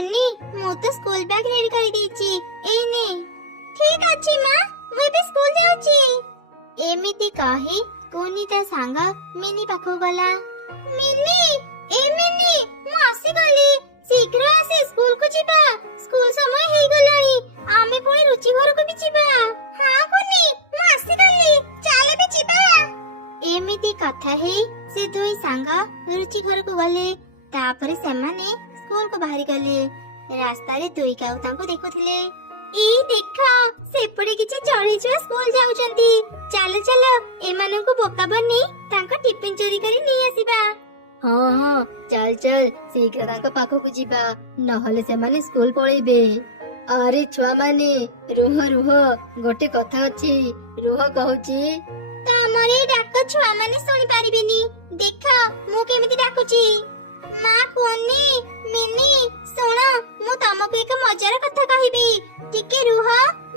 କୁନି ମୁଁ ତ ସ୍କୁଲ ବ୍ୟାଗ ରେଡି କରି ଦେଇଛି ଏଇ ନେ। ଠିକ ଅଛି ମା, ମୁଁ ଏବେ ସ୍କୁଲ ଯାଉଛି। ଏମିତି କହି କୁନି ତା ସାଙ୍ଗ ମିନି ପାଖକୁ ଗଲା। ମିନି, ଏ ମିନି, ମୁଁ ଆସିଗଲି। ଶୀଘ୍ର ଆସି ସ୍କୁଲକୁ ଯିବା, ସ୍କୁଲ ସମୟ ହେଇଗଲାଣି। ଆମେ ପୁଣି ରୁଚି ଘରକୁ ବି ଯିବା। ହଁ କୁନି, ମୁଁ ଆସିଗଲି, ଚାଲ ବି ଯିବା। ଏମିତି କଥା ହେଇ ସେ ଦୁଇ ସାଙ୍ଗ ରୁଚି ଘରକୁ ଗଲେ। ତାପରେ ସେମାନେ ସ୍କୁଲକୁ ବାହାରି ଗଲେ। ରାସ୍ତାରେ ଦୁଇ କାଉ ତାଙ୍କୁ ଦେଖୁଥିଲେ। ଏଇ ଦେଖ, ସେପଟେ କିଛି ଚଢେଇ ଛୁଆ ସ୍କୁଲ ଯାଉଛନ୍ତି। ଚାଲ ଚାଲ ଏମାନଙ୍କୁ ବୋକା ବନେଇ ତାଙ୍କ ଟିଫିନ ଚୋରି କରି ନେଇ ଆସିବା। ହଁ ହଁ, ଚାଲ ଚାଲ ଶୀଘ୍ର ତାଙ୍କ ପାଖକୁ ଯିବା, ନହେଲେ ସେମାନେ ସ୍କୁଲ ପଳେଇବେ। ଆରେ ଛୁଆ ମାନେ ରୁହ ରୁହ, ଗୋଟେ କଥା ଅଛି, ରୁହ କହୁଛି। ତମର ଏଇ ଡାକ ଛୁଆ ମାନେ ଶୁଣି ପାରିବେନି। ଦେଖ ମୁଁ କେମିତି ଡାକୁଛି। ମା କୁନି, ମିନି, ଶୁଣ, ମୁଁ ତମକୁ ଏକ ମଜାର କଥା କହିବି। ଟିକେ ରୁହ,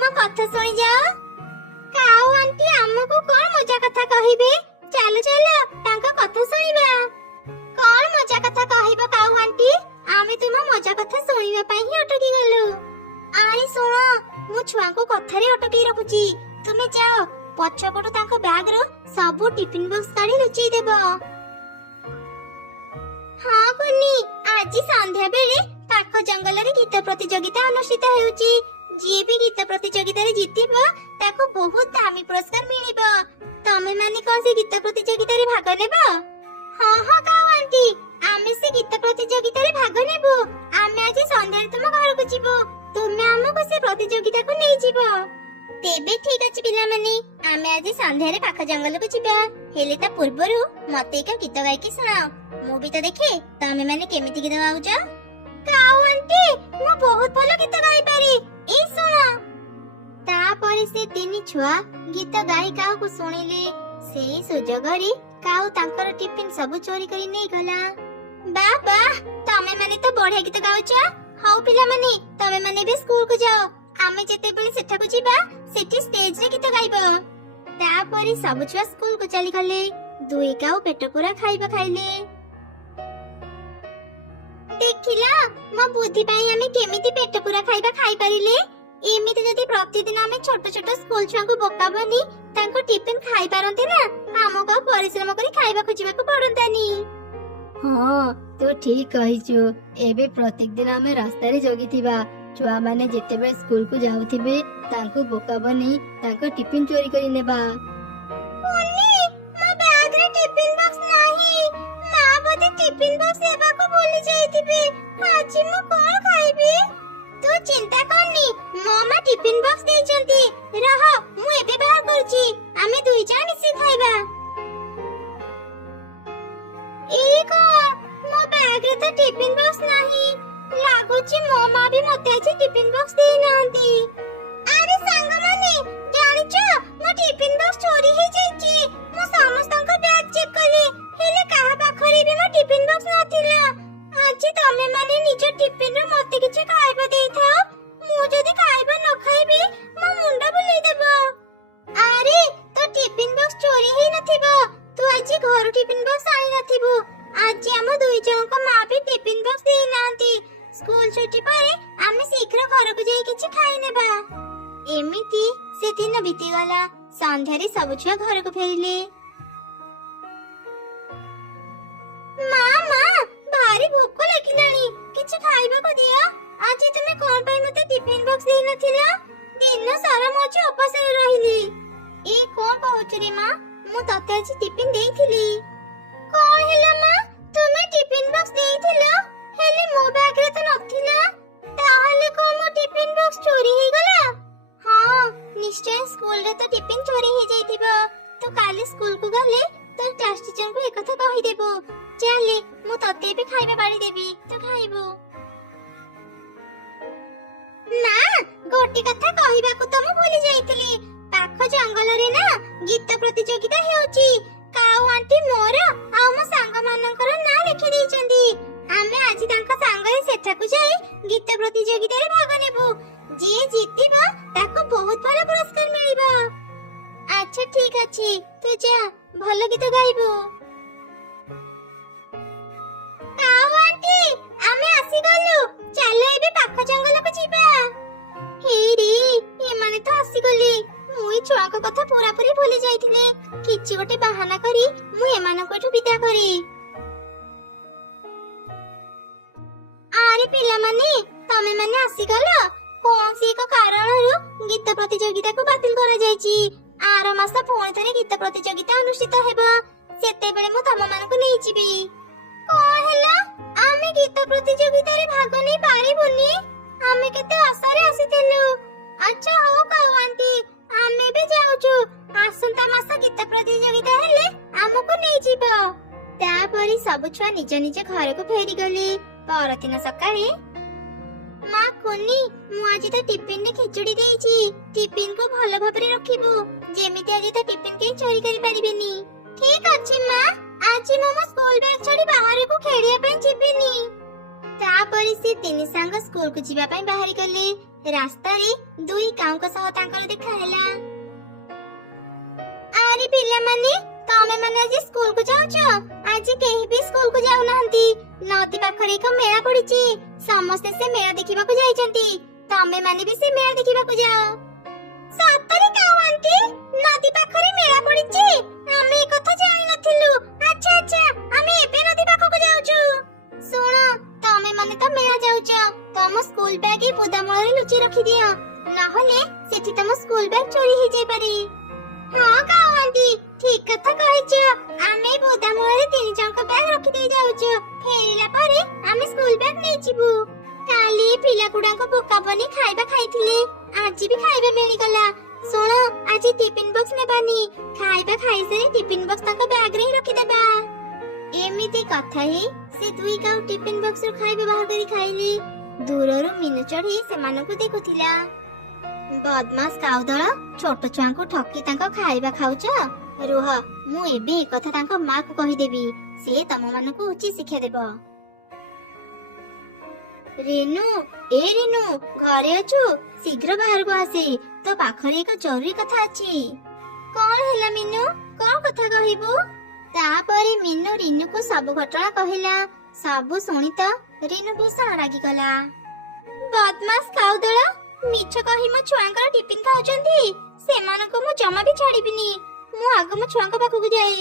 ମୋ କଥା ଶୁଣିଯାଅ। କାଉ ଆଣ୍ଟି ଆମକୁ କଣ ମଜା କଥା କହିବେ? ଚାଲ ଚାଲ ତାଙ୍କ କଥା ଶୁଣିବା। କଣ ମଜା କଥା କହିବ କାଉ ଆଣ୍ଟି? ଆମେ ତୁମ ମଜା କଥା ଶୁଣିବା ପାଇଁ ହିଁ ଅଟକି ଗଲୁ। ଆରେ ଶୁଣ, ମୁଁ ଛୁଆଙ୍କୁ କଥାରେ ଅଟକେଇ ରଖୁଛି। ତୁମେ ଯାଅ, ପଛପଟୁ ତାଙ୍କ ବ୍ୟାଗରୁ ସବୁ ଟିଫିନ ବକ୍ସ କାଢି ଲୁଚେଇ ଦେବ। ହଁ କୁନି, ଆଜି ସନ୍ଧ୍ୟା ବେଳେ ପାଖ ଜଙ୍ଗଲରେ ଗୀତ ପ୍ରତିଯୋଗିତା ଅନୁଷ୍ଠିତ ହେଉଛି। ଯିଏ ବି ଗୀତ ପ୍ରତିଯୋଗିତାରେ ଜିତିବ ତାକୁ ବହୁତ ଦାମୀ ପୁରସ୍କାର ମିଳିବ। ତମେ ମାନେ କଣ ସେ ଗୀତ ପ୍ରତିଯୋଗିତାରେ ଭାଗ ନେବ? ହଁ ହଁ କାଉ ଆଣ୍ଟି, ଆମେ ସେ ଗୀତ ପ୍ରତିଯୋଗିତାରେ ଭାଗ ନେବୁ। ଆମେ ଆଜି ସନ୍ଧ୍ୟାରେ ତୁମ ଘରକୁ ଯିବୁ, ତୁମେ ଆମକୁ ସେ ପ୍ରତିଯୋଗିତାକୁ ନେଇଯିବ। ତେବେ ଠିକ ଅଛି ପିଲାମାନେ, ଆମେ ଆଜି ସନ୍ଧ୍ୟାରେ ପାଖ ଜଙ୍ଗଲକୁ ଯିବା। ହେଲେ ତା ପୂର୍ବରୁ ମତେ ଏକ ଗୀତ ଗାଇକି ଶୁଣାଅ। ମୁଁ ବି ତ ଦେଖେ ତମେ ମାନେ କେମିତି ଗୀତ ଗାଉଛ। କାଉ ଆଣ୍ଟି, ମୁଁ ବହୁତ ଭଲ ଗୀତ ଗାଇପାରେ, ଏଇ ଶୁଣ। ତାପରେ ସେ ତିନି ଛୁଆ ଗୀତ ଗାଇ କାଉକୁ ଶୁଣିଲେ। ସେଇ ସୁଯୋଗରେ କାଉ ତାଙ୍କର ଟିଫିନ ସବୁ ଚୋରି କରି ନେଇଗଲା। ବାବା, ତମେ ମାନେ ତ ବଢିଆ ଗୀତ ଗାଉଛ। ହଉ ପିଲାମାନେ, ତମେ ମାନେ ବି ସ୍କୁଲକୁ ଯାଅ। ଆମେ ଯେତେବେଳେ ସେଠାକୁ ଯିବା, ସେଠି ଷ୍ଟେଜରେ ଗୀତ ଗାଇବ। ତାପରେ ସବୁ ଛୁଆ ସ୍କୁଲକୁ ଚାଲିଗଲେ। ଦୁଇ କାଉ ପେଟ ପୁରା ଖାଇବା ଖାଇଲେ। ଦେଖିଲ, ମୋ ବୁଦ୍ଧି ପାଇଁ ଆମେ କେମିତି ପେଟ ପୁରା ଖାଇବା ଖାଇପାରିଲେ। ଏମିତି ଯଦି ପ୍ରତିଦିନ ଆମେ ଛୋଟ ଛୋଟ ସ୍କୁଲ ଛୁଆଙ୍କୁ ବୋକା ବନି ତାଙ୍କ ଟିଫିନ ଖାଇ ପାରନ୍ତି ନା, ଆମକୁ ଆଉ ପରିଶ୍ରମ କରି ଖାଇବାକୁ ଯିବାକୁ ପଡନ୍ତାନି। ହଁ, ତୁ ଠିକ କହିଛୁ। ଏବେ ପ୍ରତ୍ୟେକ ଦିନ ଆମେ ରାସ୍ତାରେ ଜଗିଥିବା। ଛୁଆ ମାନେ ଯେତେବେଳେ ସ୍କୁଲକୁ ଯାଉଥିବେ ତାଙ୍କୁ ବୋକା ବନେଇ ତାଙ୍କ ଟିଫିନ ଚୋରି କରି ନେବା। କୁନି, ମୋ ବ୍ୟାଗରେ ଟିଫିନ ବକ୍ସ ନାହିଁ। ମା ବୋଧେ ଟିଫିନ ବକ୍ସ ଦେବାକୁ ଭୁଲି ଯାଇଥିବେ। ଆଜି ମୁଁ କଣ ଖାଇବି? ତୁ ଚିନ୍ତା କରନି, ମୋ ମା ଟିଫିନ ବକ୍ସ ଦେଇଛନ୍ତି। ରହ, ମୁଁ ଏବେ ବାହାର କରୁଛି, ଆମେ ଦୁଇ ଜଣ ମିଶି ଖାଇବା। ଏଇ କଣ, ମୋ ବ୍ୟାଗରେ ତ ଟିଫିନ ବକ୍ସ ନାହିଁ। ଲାଗୁଛି ମୋ ମା ବି ମତେ ଆଜି ଟିଫିନ ବକ୍ସ ଦେଇନାହାନ୍ତି। ଆରେ ସାଙ୍ଗମାନେ, ଜାଣିଛ ମୋ ଟିଫିନ ବକ୍ସ ଚୋରି ହେଇଯାଇଛି। ମୁଁ ସମସ୍ତଙ୍କ ବ୍ୟାଗ ଚେକ୍ କଲି, ହେଲେ କାହା ପାଖରେ ବି ମୋ ଟିଫିନ ବକ୍ସ ନଥିଲା। ଆଜି ତମେ ମାନେ ନିଜ ଟିଫିନରୁ ମତେ କିଛି ଖାଇବା ଦେଇଥାଅ। ମୁଁ ଯଦି ଖାଇବା ନ ଖାଇବି, ମୋ ମୁଣ୍ଡ ବୁଲେଇ ଦେବ। ଆରେ, ତୋ ଟିଫିନ ବକ୍ସ ଚୋରି ହେଇନଥିବ। ତୁ ଆଜି ଘରୁ ଟିଫିନ ବକ୍ସ ଆଣି ନଥିବୁ। ଆଜି ଆମ ଦୁଇ ଜଣଙ୍କ ମା ବି ଟିଫିନ ବକ୍ସ ଦେଇନାହାନ୍ତି। ସ୍କୁଲ ଛୁଟି ପରେ ଆମେ ଶୀଘ୍ର ଘରକୁ ଯାଇ କିଛି ଖାଇନେବା। ଏମିତି ସେ ଦିନ ବିତିଗଲା। ସନ୍ଧ୍ୟାରେ ସବୁ ଛୁଆ ଘରକୁ ଫେରିଲେ। ମା, ଭାରି ଭୋକ ଲାଗିଲାଣି, କିଛି ଖାଇବାକୁ ଦିଅ। ଆଜି ତୁମେ କଣ ପାଇଁ ମତେ ଟିଫିନ ବକ୍ସ ଦେଇନଥିଲ? ଦିନ ସାରା ମୁଁ ଆଜି ଉପାସରେ ରହିଲି। ଏ କଣ କହୁଛୁ ରେ ମା? ମୁଁ ତତେ ଆଜି ଟିଫିନ ଦେଇଥିଲି। କଣ ହେଲା ମା? ତୁମେ ଟିଫିନ ବକ୍ସ ଦେଇଥିଲ, ହେଲେ ମୋ ବ୍ୟାଗରେ ତ ନଥିଲା। ତାହେଲେ କଣ ମୋ ଟିଫିନ ବକ୍ସ ଚୋରି ହେଇଗଲା? ହଁ, ନିଶ୍ଚୟ ସ୍କୁଲରେ ତ ଟିଫିନ ଚୋରି ହେଇଯାଇଥିବ। ତୁ କାଲି ସ୍କୁଲକୁ ଗଲେ ତୋ କ୍ଲାସ ଟିଚରଙ୍କୁ ଏକଥା କହିଦେବୁ। ଚାଲେ, ମୁଁ ତତେ ବି ଖାଇବା ବାଢି ଦେବି, ତୁ ଖାଇବୁ। ମା, ଗୋଟେ କଥା କହିବାକୁ ତ ମୁଁ ଭୁଲି ଯାଇଥିଲି। ପାଖ ଜଙ୍ଗଲରେ ନା ଗୀତ ପ୍ରତିଯୋଗିତା ହେଉଛି। କାଉ ଆଣ୍ଟି ମୋର ଆଉ ମୋ ସାଙ୍ଗମାନଙ୍କର ନାଁ ଲେଖି ଦେଇଛନ୍ତି। ଆମେ ଆଜି ତାଙ୍କ ସାଙ୍ଗରେ ସେଠାକୁ ଯାଇ ଗୀତ ପ୍ରତିଯୋଗିତାରେ ଭାଗ ନେବୁ। ଯିଏ ଜିତିବ ତାକୁ ବହୁତ ଭଲ ପୁରସ୍କାର ମିଳିବ। ଆଚ୍ଛା ଠିକ ଅଛି, ତୁ ଯା, ଭଲ ଗୀତ ଗାଇବୁ। କାଉ ଆଣ୍ଟି, ଆମେ ଆସିଗଲୁ, ଚାଲ ଆରେ ପିଲାମାନେ, ତମେ ମାନେ ଆସିଗଲ। କୌଣସି ଏକ କାରଣରୁ ଗୀତ ପ୍ରତିଯୋଗିତାକୁ ବାତିଲ କରାଯାଇଛି। ଆର ମାସ ପୁଣି ଥରେ ଗୀତ ପ୍ରତିଯୋଗିତା ଅନୁଷ୍ଠିତ ହେବ। ସେତେବେଳେ ମୁଁ ତମମାନଙ୍କୁ ନେଇଯିବି। କଣ ହେଲା? ଆମେ ଗୀତ ପ୍ରତିଯୋଗିତାରେ ଭାଗ ନେଇ ପାରିବୁନି? ଆମେ କେତେ ଆଶାରେ ଆସିଥିଲୁ। ଆଚ୍ଛା ହଉ କାଉ ଆଣ୍ଟି, ଆମେ ବି ଯାଉଛୁ। ଆସନ୍ତା ମାସ ଗୀତ ପ୍ରତିଯୋଗିତା ହେଲେ ଆମକୁ ନେଇଯିବ। ତାପରେ ସବୁ ଛୁଆ ନିଜ ନିଜ ଘରକୁ ଫେରିଗଲେ। ପରଦିନ ସକାଳେ, ମା କୁନି, ମୁଁ ଆଜି ତ ଟିଫିନରେ ଖିଚୁଡ଼ି ଦେଇଛି। ଟିଫିନକୁ ଭଲ ଭାବରେ ରଖିବୁ, ଯେମିତି ଆଜି ତ ଟିଫିନ କେହି ଚୋରି କରିପାରିବେନି। ଠିକ ଅଛି ମା, ଆଜି ମୁଁ ମୋ ସ୍କୁଲ ବ୍ୟାଗ ଛାଡି ବାହାରକୁ ଖେଳିବା ପାଇଁ ଯିବିନି। ତାପରେ ସେ ତିନି ସାଙ୍ଗ ସ୍କୁଲକୁ ଯିବା ପାଇଁ ବାହାରି ଗଲେ। ରାସ୍ତାରେ ଦୁଇ କାଉଙ୍କ ସହ ତାଙ୍କର ଦେଖା ହେଲା। ଆରେ ପିଲାମାନେ, ତମେ ମାନେ ଆଜି ସ୍କୁଲକୁ ଯାଉଛ? ଆଜି କେହି ବି ସ୍କୁଲକୁ ଯାଉନାହାନ୍ତି। ନଦୀ ପାଖରେ ଏକ ମେଳା ପଡିଛି। ସମସ୍ତେ ସେ ମେଳା ଦେଖିବାକୁ ଯାଇଛନ୍ତି। ତମେ ମାନେ ବି ସେ ମେଳା ଦେଖିବାକୁ ଯାଅ। ସତରେ କାଉ ଆଣ୍ଟି, ନଦୀ ପାଖରେ ମେଳା ପଡିଛି? ଆମେ ଏ କଥା ଜାଣିନଥିଲୁ। ଆଚ୍ଛା ଆଚ୍ଛା, ଆମେ ଏବେ ନଦୀ ପାଖକୁ ଯାଉଛୁ। ଶୁଣ, ତମେ ମାନେ ତ ମେଳା ଯାଉଛ, ତମ ସ୍କୁଲ ବ୍ୟାଗ ଏ ବୁଦାମୂଳରେ ଲୁଚି ରଖିଦିଅ, ନହେଲେ ସେଠି ତମ ସ୍କୁଲ ବ୍ୟାଗ ଚୋରି ହେଇଯାଇପାରେ। ହଁ କାଉ ଆଣ୍ଟି, ଠିକ କଥା କହିଛ। ଆମେ ବୁଦାମୂଳରେ ତିନି ଜଣଙ୍କ ବ୍ୟାଗ ରଖିଦେଇ ଯାଉଛୁ। ଫେରିଲା ପରେ ଆମେ ସ୍କୁଲ ବ୍ୟାଗ ନେଇଯିବୁ। କାଲି ପିଲାଗୁଡାକ ବୋକା ବନି ଖାଇବା ଖାଇଥିଲେ, ଆଜି ବି ଖାଇବା ମିଳିଗଲା। ଶୁଣ, ଆଜି ଟିଫିନ ବକ୍ସ ନେବାନି। ଖାଇବା ଖାଇସାରି ଟିଫିନ ବକ୍ସ ତାଙ୍କ ବ୍ୟାଗରେ ହିଁ ରଖିଦେବା। ଏମିତି କଥା ହେଇ ସେ ଦୁଇ କାଉ ଟିଫିନ ବକ୍ସରୁ ଖାଇବା ବାହାର କରି ଖାଇଲେ। ଦୂରରୁ ମିନୁ ଚଢ଼େଇ ସେମାନଙ୍କୁ ଦେଖୁଥିଲା। ବଦମାସ କାଉ ଦଳ, ଛୋଟ ଛୁଆଙ୍କୁ ଠକି ତାଙ୍କ ଖାଇବା ଖାଉଛ? ରୁହ, ମୁଁ ଏବେ ଏ କଥା ତାଙ୍କ ମାକୁ କହିଦେବି। ସେ ତମମାନଙ୍କୁ ଉଚିତ ଶିକ୍ଷା ଦେବ। ରେନୁ, ଏ ରେନୁ, ଘରେ ଅଛୁ? ଶୀଘ୍ର ବାହାରକୁ ଆସେ, ତୋ ପାଖରେ ଏକ ଜରୁରୀ କଥା ଅଛି। କଣ ହେଲା ମିନୁ? କଣ କଥା କହିବୁ? ତାପରେ ମିନୁ ରିନୁକୁ ସବୁ ଘଟଣା କହିଲା। ସବୁ ଶୁଣି ତ ରିନୁ ଭୀଷଣ ରାଗିଗଲା। ବଦମାସ କାଉ ଦଳ, ମିଛ କହି ମୋ ଛୁଆଙ୍କର ଟିଫିନ ଖାଉଛନ୍ତି। ସେମାନଙ୍କୁ ମୁଁ ଜମା ବି ଛାଡିବିନି। ମୁଁ ଆଗ ମୋ ଛୁଆଙ୍କ ପାଖକୁ ଯାଏ।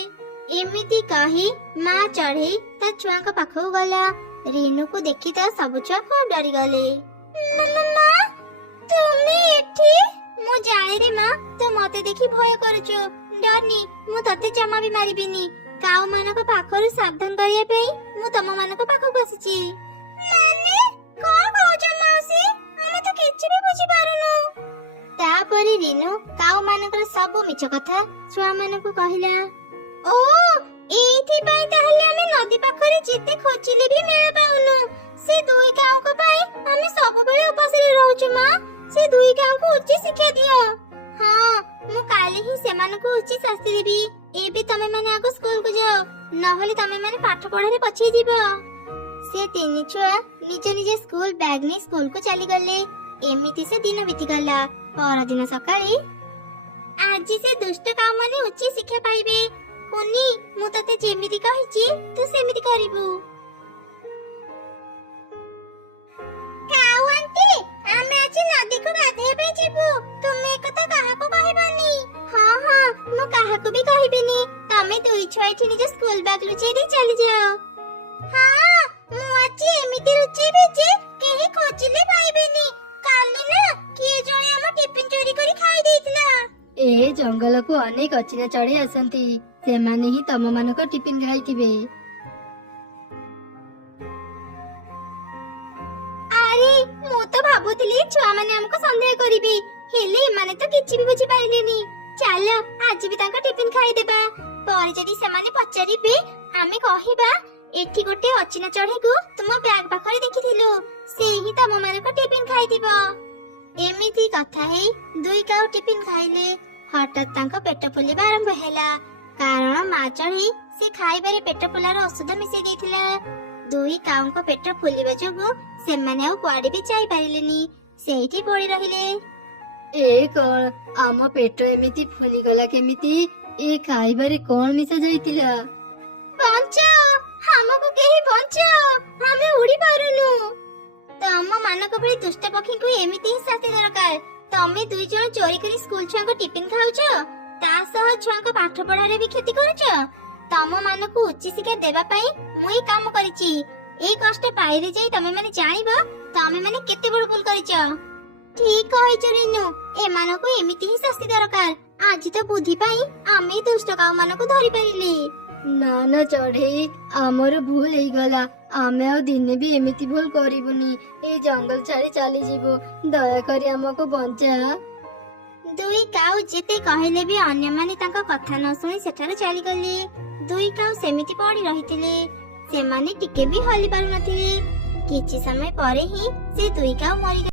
ଏମିତି କହି ମା ଚଢ଼େଇ ତା ଛୁଆଙ୍କ ପାଖକୁ ଗଲା। ରିନୁକୁ ଦେଖି ତ ସବୁ ଛୁଆ ଖୁବ୍ ଡରିଗଲେ। ମା, ତୁମେ ଏଠି? ମୁଁ ଜାଣେ ରେ ମା, ତୁ ମତେ ଦେଖି ଭୟ କରୁଛୁ। ଡରନି, ମୁଁ ତତେ ଜମା ବି ମାରିବିନି। କାଉ ମାନଙ୍କ ପାଖରୁ ସାବଧାନ କରିବା ପାଇଁ ମୁଁ ତମ ମାନଙ୍କ ପାଖକୁ ଆସିଛି। ମାନେ କଣ କହୁଛ ମାଉସୀ? ଆମେ ତ କିଛି ବି ବୁଝିପାରୁନୁ। ତାପରେ ରିନୁ କାଉ ମାନଙ୍କର ସବୁ ମିଛ କଥା ଛୁଆ ମାନଙ୍କୁ କହିଲା। ଓ, ଏଇଥିପାଇଁ ତାହେଲେ ଆମେ ନଦୀ ପାଖରେ ଯେତେ ଖୋଜିଲେ ବି ମେଳା ପାଉନୁ। ସେ ଦୁଇ କାଉଙ୍କ ପାଇଁ ଆମେ ସବୁବେଳେ ଉପାସରେ ରହୁଛୁ। ମା, ସେ ଦୁଇ କାଉଙ୍କୁ ଉଚିତ ଶିକ୍ଷା ଦିଅ। ହଁ, ମୁଁ କାଲି ହିଁ ସେମାନଙ୍କୁ ଉଚିତ ଶାସ୍ତି ଦେବି। ଏବେ ତମେ ମାନେ ଆଗ ସ୍କୁଲକୁ ଯାଅ, ନହେଲେ ତମେ ମାନେ ପାଠ ପଢାରେ ପଛେଇ ଯିବ। ସେ ତିନି ଛୁଆ ନିଜ ନିଜ ସ୍କୁଲ ବ୍ୟାଗ ନେଇ ସ୍କୁଲକୁ ଚାଲିଗଲେ। ଏମିତି ସେ ଦିନ ବିତିଗଲା। ପରଦିନ ସକାଳେ, ଆଜି ସେ ଦୁଷ୍ଟ କାଉ ମାନେ ଉଚିତ ଶିକ୍ଷା ପାଇବେ। କୁନି, ମୁଁ ତତେ ଯେମିତି କହିଛି ତୁ ସେମିତି କରିବୁ। କାଉ ଆଣ୍ଟି, ଆମେ ଆଜି ନଦୀକୁ ଗାଧେଇବା ପାଇଁ ଯିବୁ। ତୁମେ ଏକଥା କାହାକୁ କହିବନି। ହଁ ହଁ, ମୁଁ କାହାକୁ ବି କହିବିନି। ତମେ ଦୁଇ ଛୁଆ ଏଠି ନିଜ ସ୍କୁଲ ବ୍ୟାଗ ଲୁଚେଇ ଦେଇ ଚାଲିଯାଅ। ହଁ, ମୁଁ ଆଜି ଏମିତି ଲୁଚେଇବି ଯେ କେହି ଖୋଜିଲେ ପାଇବେନି। କାଲି ନା କିଏ ଜଣେ ଆମ ଟିଫିନ ଚୋରି କରି ଖାଇ ଦେଇଥିଲା। ଏ ଜଙ୍ଗଲକୁ ଅନେକ ଅଚିନା ଚଢ଼େଇ ଆସନ୍ତି। ସେମାନେ ହିଁ ତମ ମାନଙ୍କ ଟିଫିନ ଖାଇଥିବେ। ଆରେ, ମୁଁ ତ ଭାବୁଥିଲି ଛୁଆମାନେ ଆମକୁ ସନ୍ଦେହ କରିବେ, ହେଲେ ଏମାନେ ତ କିଛି ବି ବୁଝିପାରିଲେନି। ଚାଲ ଆଜି ବି ତାଙ୍କ ଟିଫିନ ଖାଇଦେବା। ପରେ ଯଦି ସେମାନେ ପଚାରିବେ, ଆମେ କହିବା ଏଠି ଗୋଟେ ଅଚିନା ଚଢ଼େଇକୁ ତୁମ ବ୍ୟାଗ ପାଖରେ ଦେଖିଥିଲୁ। ସେ ହିଁ ତମ ମାନଙ୍କ ଟିଫିନ ଖାଇଥିବ। ଏମିତି କଥା ହେଇ ଦୁଇ କାଉ ଟିଫିନ ଖାଇଲେ। ହଠାତ୍ ତାଙ୍କ ପେଟ ଫୁଲିବା ଆରମ୍ଭ ହେଲା, କାରଣ ମା ଚଢ଼େଇ ସେ ଖାଇବାରେ ପେଟ ଫୁଲାର ଔଷଧ ମିଶେଇ ଦେଇଥିଲା। ଦୁଇ କାଉଙ୍କ ପେଟ ଫୁଲିବା ଯୋଗୁ ସେମାନେ ଆଉ କୁଆଡେ ବି ଯାଇପାରିଲେନି, ସେଇଠି ପଡି ରହିଲେ। ଏ କଣ, ଆମ ପେଟ ଏମିତି ଫୁଲିଗଲା କେମିତି? ଏ ଖାଇବାରେ କଣ ମିଶା ଯାଇଥିଲା? ବଞ୍ଚାଅ, ଆମକୁ କେହି ବଞ୍ଚାଅ, ଆମେ ଉଡି ପାରୁନୁ। ତମ ମାନଙ୍କ ଭଳି ଦୁଷ୍ଟ ପକ୍ଷୀଙ୍କୁ ଏମିତି ହିଁ ଶାସ୍ତି ଦରକାର। ତମେ ଦୁଇ ଜଣ ଚୋରି କରି ସ୍କୁଲ ଛୁଆଙ୍କ ଟିଫିନ ଖାଉଛ, ତା ସହ ଛୁଆଙ୍କ ପାଠ ପଢାରେ ବି କ୍ଷତି କରୁଛ। ତମ ମାନଙ୍କୁ ଉଚ୍ଚ ଶିକ୍ଷା ଦେବା ପାଇଁ ମୁଁ ଏ କାମ କରିଛି। এই কষ্ট ପାଇରେ ଯାଇ ତମେ ମାନେ ଜାଣିବ ତମେ ମାନେ କେତେ ବଡ ଭୁଲ କରିଛ। ଠିକ କହିଛ ରିନୁ, ଏମାନଙ୍କୁ ଏମିତି ହିଁ ଶାସ୍ତି ଦରକାର। ଆଜି ତ ବୁଦ୍ଧି ପାଇଁ ଆମେ ଦୁଷ୍ଟ କାଉ ମାନଙ୍କୁ ଧରି ପାରିଲେ। ନା ନା ଚଢେଇ, ଆମର ଭୁଲ ହେଇଗଲା। ଆମେ ଆଉ ଦିନେ ବି ଏମିତି ଭୁଲ କରିବୁନି। ଏଇ ଜଙ୍ଗଲ ଛାଡି ଚାଲିଯିବୁ, ଦୟାକରି ଆମକୁ ବଞ୍ଚା। ଦୁଇ କାଉ ଯେତେ କହିଲେ ବି ଅନ୍ୟମାନେ ତାଙ୍କ କଥା ନ ଶୁଣି ସେଠାରୁ ଚାଲିଗଲେ। ଦୁଇ କାଉ ସେମିତି ପଡି ରହିଥିଲେ, ସେମାନେ ଟିକେ ବି ହଲି ପାରୁନଥିଲେ। କିଛି ସମୟ ପରେ ହିଁ ସେ ଦୁଇ କାଉ ମରିଗଲେ।